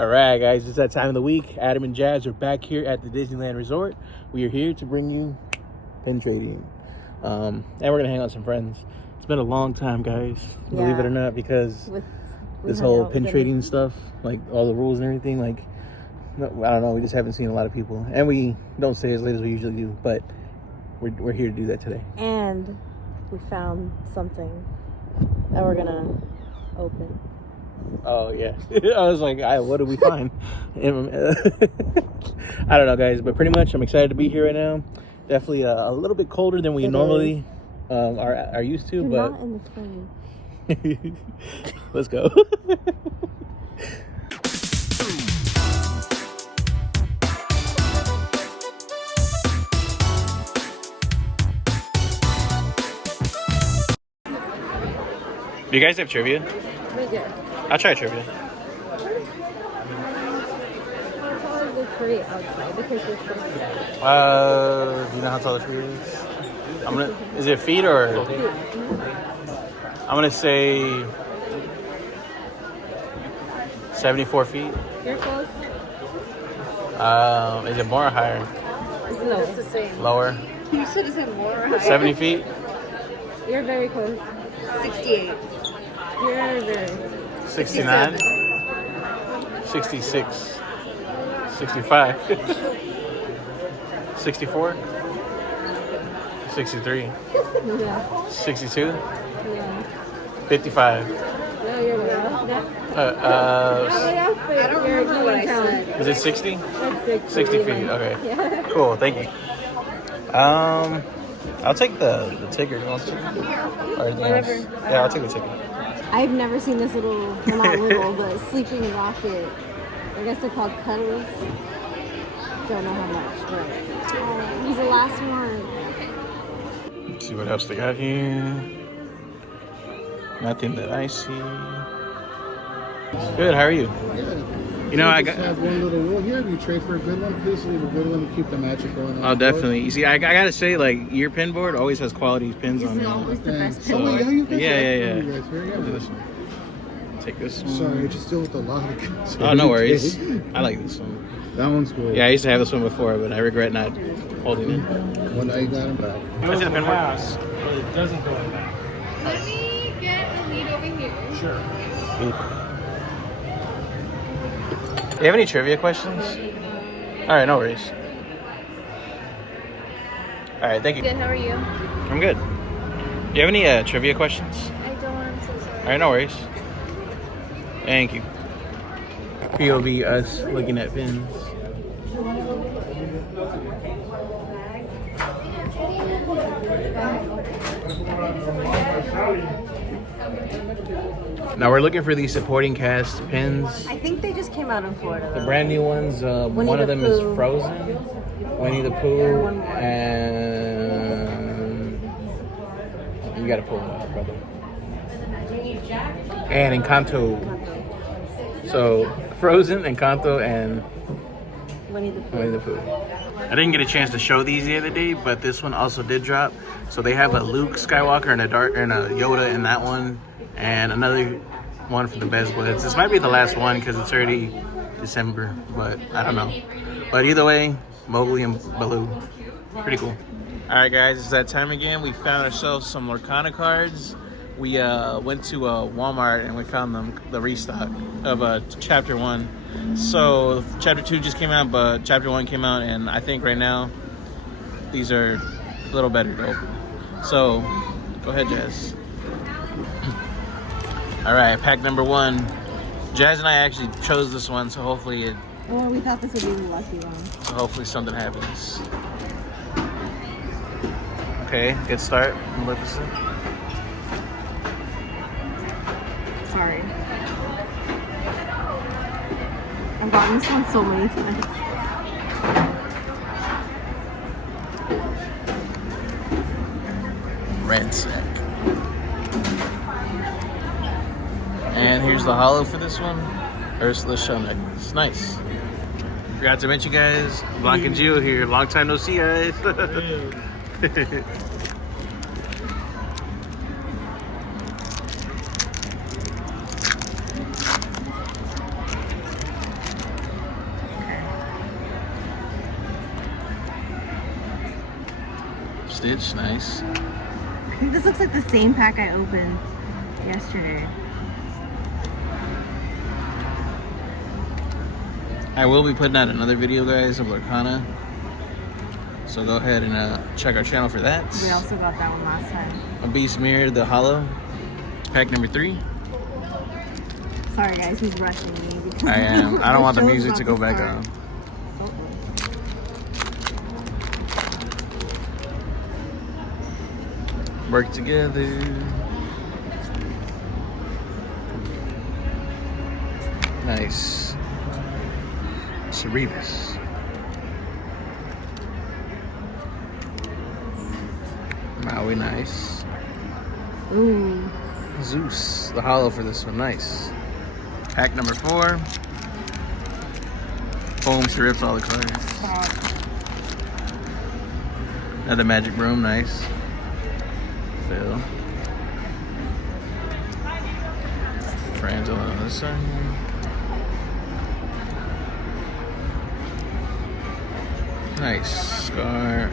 All right, guys, it's that time of the week. Adam and Jazz are back here at the Disneyland Resort. We are here to bring you pin trading. And we're going to hang out with some friends. It's been a long time, guys, believe it or not, because this whole pin trading stuff, like all the rules and everything, like, I don't know, we just haven't seen a lot of people. And we don't stay as late as we usually do, but we're here to do that today. And we found something that we're going to open. Oh yeah. I was like, what did we find? I don't know, guys, but pretty much I'm excited to be here right now. Definitely a little bit colder than we normally are used to. You're but not in the frame. Let's go. Do you guys have trivia? We do. I'll try trivia. How tall is the tree outside? Because we're supposed to. Do you know how tall the tree is? Is it feet or? I'm gonna say 74 feet. You're close. Is it more or higher? No, it's the same. Lower? You said it's more or higher. 70 feet? You're very close. 68. You're very. 69? 66? 65? 64? 63? Yeah. 62? Yeah. 55? No, you're right. I don't remember what I said. Is it 60? That's 60 feet, okay. Yeah. Cool, thank you. I'll take the ticket. You want to? Whatever. Yeah, I'll take the ticket. I've never seen this little, well, not little, but sleeping rocket. I guess they're called cutters. Don't know how much, but he's the last one. Let's see what else they got here. Nothing that I see. Good, how are you? Good. You know, I have one little rule here. If you trade for a good one, please leave a good one to keep the magic going on. Oh, definitely. You see, I gotta say, like, your pin board always has quality pins on it. Always the best Oh, wait, how you guys Yeah. You guys here? I'll do this one. Take this one. Sorry, I just deal with a lot of kids. Oh, no worries. I like this one. That one's cool. Yeah, I used to have this one before, but I regret not holding it. Well, now you got him back. I see the pin board. But it doesn't go in back. Let me get a lead over here. Sure. Do you have any trivia questions? All right, no worries. All right, thank you. Good, how are you? I'm good. Do you have any trivia questions? I don't, I'm so sorry. All right, no worries. Thank you. POV us looking at pins. Now we're looking for these supporting cast pins. I think they just came out in Florida. The brand new ones, one of them is Frozen, Winnie the Pooh, and you gotta pull them out, brother. And Encanto. So Frozen, Encanto, and Winnie the Pooh. Winnie the Pooh. I didn't get a chance to show these the other day, but this one also did drop. So they have a Luke Skywalker and a Yoda in that one, and another one for the Best Buds. This might be the last one because it's already December, but I don't know. But either way, Mowgli and Baloo, pretty cool. All right, guys, it's that time again. We found ourselves some Lorcana cards. We went to Walmart and we found the restock of Chapter 1. So Chapter 2 just came out, but Chapter 1 came out, and I think right now these are a little better to open. So go ahead, Jazz. All right, pack number 1. Jazz and I actually chose this one, so hopefully Well, we thought this would be the lucky one. So hopefully something happens. Okay, good start. Maleficent. Sorry. I've gotten this one so many times. Ransack. And here's the holo for this one. Ursula's shell necklace. Nice. Forgot to mention, guys, Blanc and Gio here. Long time no see, guys. Stitch, nice. This looks like the same pack I opened yesterday. I will be putting out another video, guys, of Lorcana. So go ahead and check our channel for that. We also got that one last time. A Beast Mirror, the Hollow. Pack number 3. Sorry guys, he's rushing me. Because I am. I don't want the show's music about to go back start. on. Work together. Nice. Cerebus. Maui, nice. Ooh. Zeus, the hollow for this one, nice. Pack number 4. Boom, she rips all the cards. Another magic broom, nice. Phil. Frangel on this side. Nice. Scar.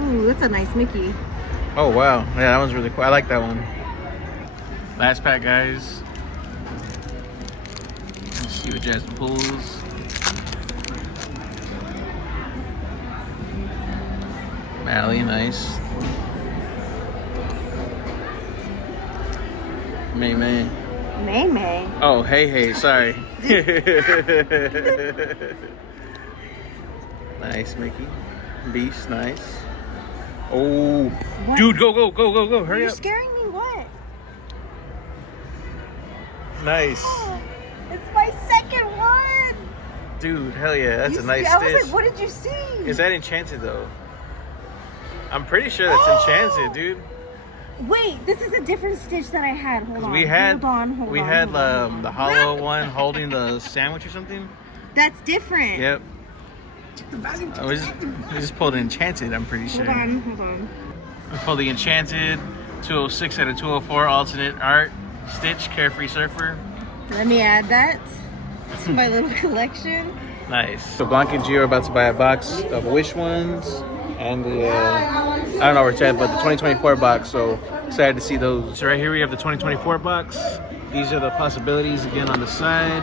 Ooh, that's a nice Mickey. Oh wow, yeah, that one's really cool. I like that one. Last pack, guys. Let's see what Jasmine pulls. Mally, nice. May May. May May. Oh, hey, sorry. Nice, Mickey. Beast, nice. Oh, What? dude, go, hurry You're up. scaring me, what? Nice. It's my second one! Dude, hell yeah, that's a nice I stitch. was like, what did you see? Is that enchanted though? I'm pretty sure that's enchanted, dude. Wait, this is a different Stitch that I had. Hold on. We had hold on. the hollow one holding the sandwich or something. That's different. Yep. We just pulled enchanted, I'm pretty sure. Hold on. We pulled the enchanted 206 out of 204 alternate art Stitch Carefree Surfer. Let me add that to my little collection. Nice. So Blanca and Gio are about to buy a box of Wish ones and the I don't know where it's at, but the 2024 box. So excited to see those. So right here we have the 2024 box. These are the possibilities again on the side.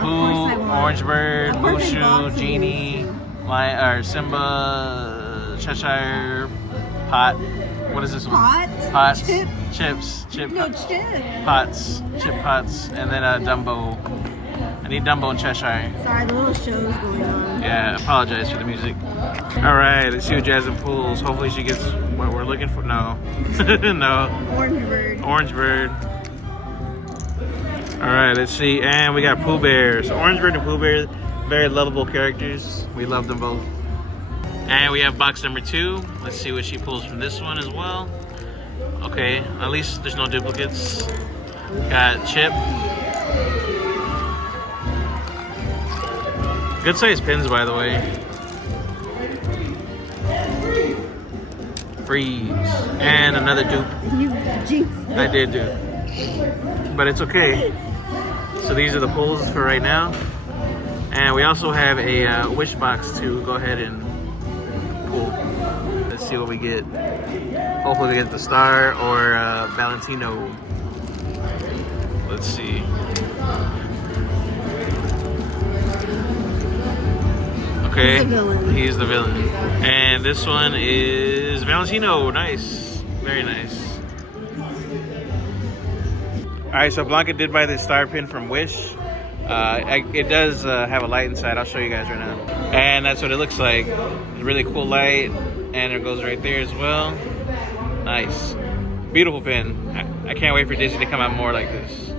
Pooh, Orange Bird, Mushu, Genie, Simba, Cheshire, Pot. What is this one? Pots. Chips. No, chip. Pots. Chip pots. And then Dumbo. I need Dumbo and Cheshire. Sorry, the little show's going on. Yeah, apologize for the music. Alright, let's see what Jasmine pulls. Hopefully she gets what we're looking for. No. No. Orange Bird. Alright, let's see. And we got Pooh Bear. So Orange Bird and Pooh Bear, very lovable characters. We love them both. And we have box number 2. Let's see what she pulls from this one as well. Okay, at least there's no duplicates. Got Chip. Good size pins, by the way. Freeze. And another dupe. You jinxed it. I did do. But it's okay. So these are the pulls for right now. And we also have a wish box to go ahead and pull. Let's see what we get. Hopefully we get the Star or Valentino. Let's see. Okay, he's the villain. And this one is Valentino. Nice. Very nice. Alright, so Blanca did buy this star pin from Wish. It does have a light inside. I'll show you guys right now. And that's what it looks like. It's a really cool light. And it goes right there as well. Nice. Beautiful pin. I can't wait for Disney to come out more like this.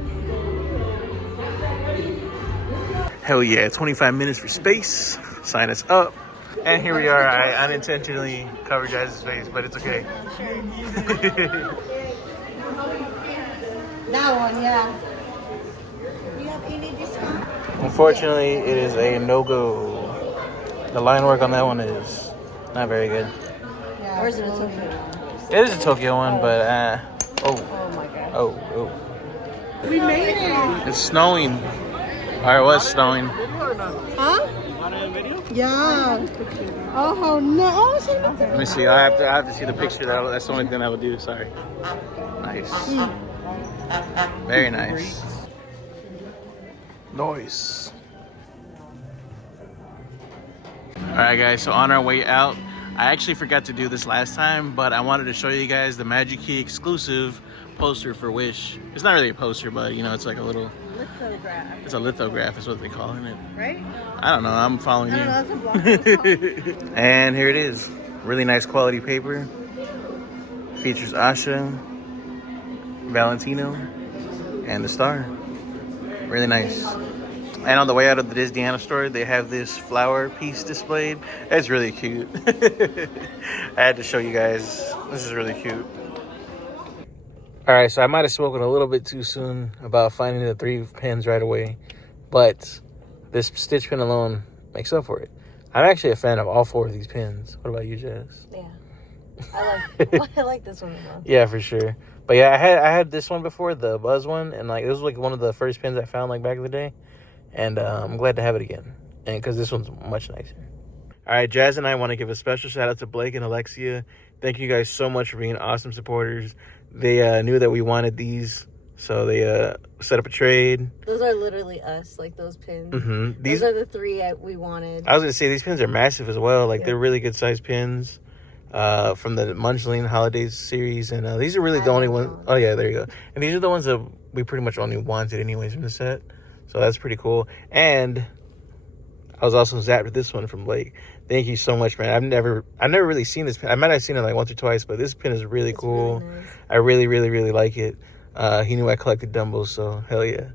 Hell yeah, 25 minutes for space. Sign us up. And here we are. I unintentionally covered Jazz's face, but it's okay. That one, yeah. You have any discount? Unfortunately, it is a no-go. The line work on that one is not very good. Yeah. Or is it a Tokyo one? It is a Tokyo one, but Oh my god. oh. We made it. It's snowing. Or it was snowing. Huh? On a video? Yeah. Oh no. Oh, she looks Let me see. I have to see the picture. That's the only thing I would do. Sorry. Nice. Very nice. Nice. All right, guys. So on our way out, I actually forgot to do this last time, but I wanted to show you guys the Magic Key exclusive poster for Wish. It's not really a poster, but you know, it's like a little lithograph. It's a lithograph, is what they call it. Right? I don't know. I'm following you. I don't know, that's a block. And here it is. Really nice quality paper. Features Asha, Valentino, and the star. Really nice. And on the way out of the Disneyland store, they have this flower piece displayed. It's really cute. I had to show you guys. This is really cute. All right, so I might have spoken a little bit too soon about finding the 3 pins right away, but this stitch pin alone makes up for it. I'm actually a fan of all 4 of these pins. What about you, Jess? Yeah. I like this one as well. Yeah, for sure. But yeah, I had this one before, the Buzz one, and like it was like one of the first pins I found like back in the day, and I'm glad to have it again, and because this one's much nicer. All right, Jazz and I want to give a special shout out to Blake and Alexia. Thank you guys so much for being awesome supporters. They knew that we wanted these, so they set up a trade. Those are literally us, like those pins. Mm-hmm. Those are the 3 we wanted. I was gonna say these pins are massive as well. Like they're really good sized pins. From the Munchling Holidays series, and these are really the only ones. Oh yeah, there you go. And these are the ones that we pretty much only wanted anyways from the set, so that's pretty cool. And I was also zapped with this one from Blake. Thank you so much, man. I've never really seen this pin. I might have seen it like once or twice, but this pin is really cool. Really nice. I really like it. He knew I collected Dumbos, so hell yeah.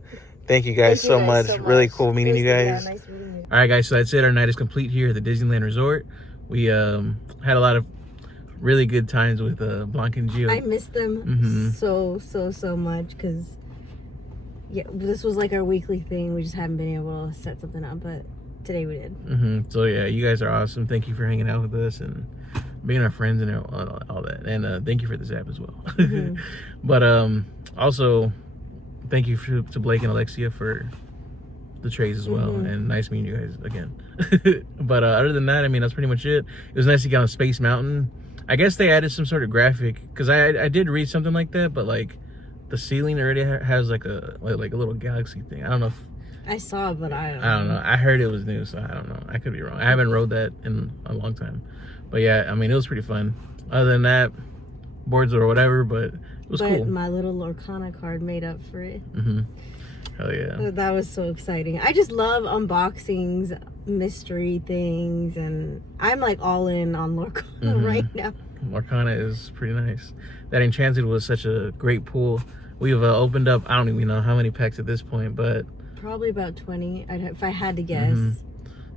Thank you guys so much. Really cool meeting you guys. Yeah, nice meeting you. All right, guys, so that's it. Our night is complete here at the Disneyland Resort. We had a lot of really good times with Blanca and Gio. I miss them so much because yeah, this was like our weekly thing. We just haven't been able to set something up, but today we did. So yeah, you guys are awesome. Thank you for hanging out with us and being our friends and all that. And thank you for this app as well. But also thank you to Blake and Alexia for the trays as well, and nice meeting you guys again. But other than that, I mean, that's pretty much it. It was nice to get on Space Mountain. I guess they added some sort of graphic because I did read something like that, but like the ceiling already has like a little galaxy thing. I don't know if I saw it, but I don't know. I heard it was new, so I don't know. I could be wrong. I haven't rode that in a long time, but yeah, I mean, it was pretty fun. Other than that, boards or whatever, but it was cool. My little Lorcana card made up for it. Hell yeah. That was so exciting. I just love unboxings, mystery things, and I'm like all in on Lorcana right now. Lorcana is pretty nice. That Enchanted was such a great pull. We've opened up, I don't even know how many packs at this point, but probably about 20 if I had to guess.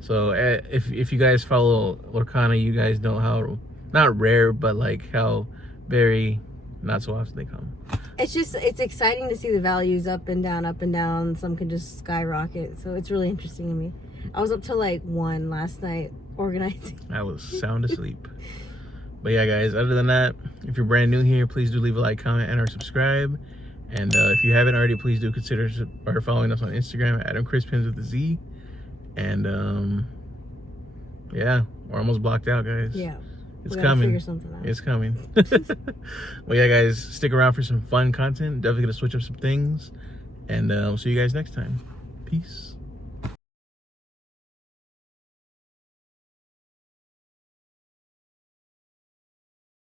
So if you guys follow Lorcana, you guys know how, not rare, but like how very not so often they come. It's exciting to see the values up and down. Some can just skyrocket, so it's really interesting to me. I was up till like 1 last night organizing. I was sound asleep. But yeah, guys, other than that, if you're brand new here, please do leave a like, comment, and or subscribe. And if you haven't already, please do consider following us on Instagram at AdamChrisPins with a Z. And yeah, we're almost blocked out, guys. Yeah. It's coming. It's coming. Well, yeah, guys, stick around for some fun content. Definitely gonna switch up some things. And we'll see you guys next time. Peace.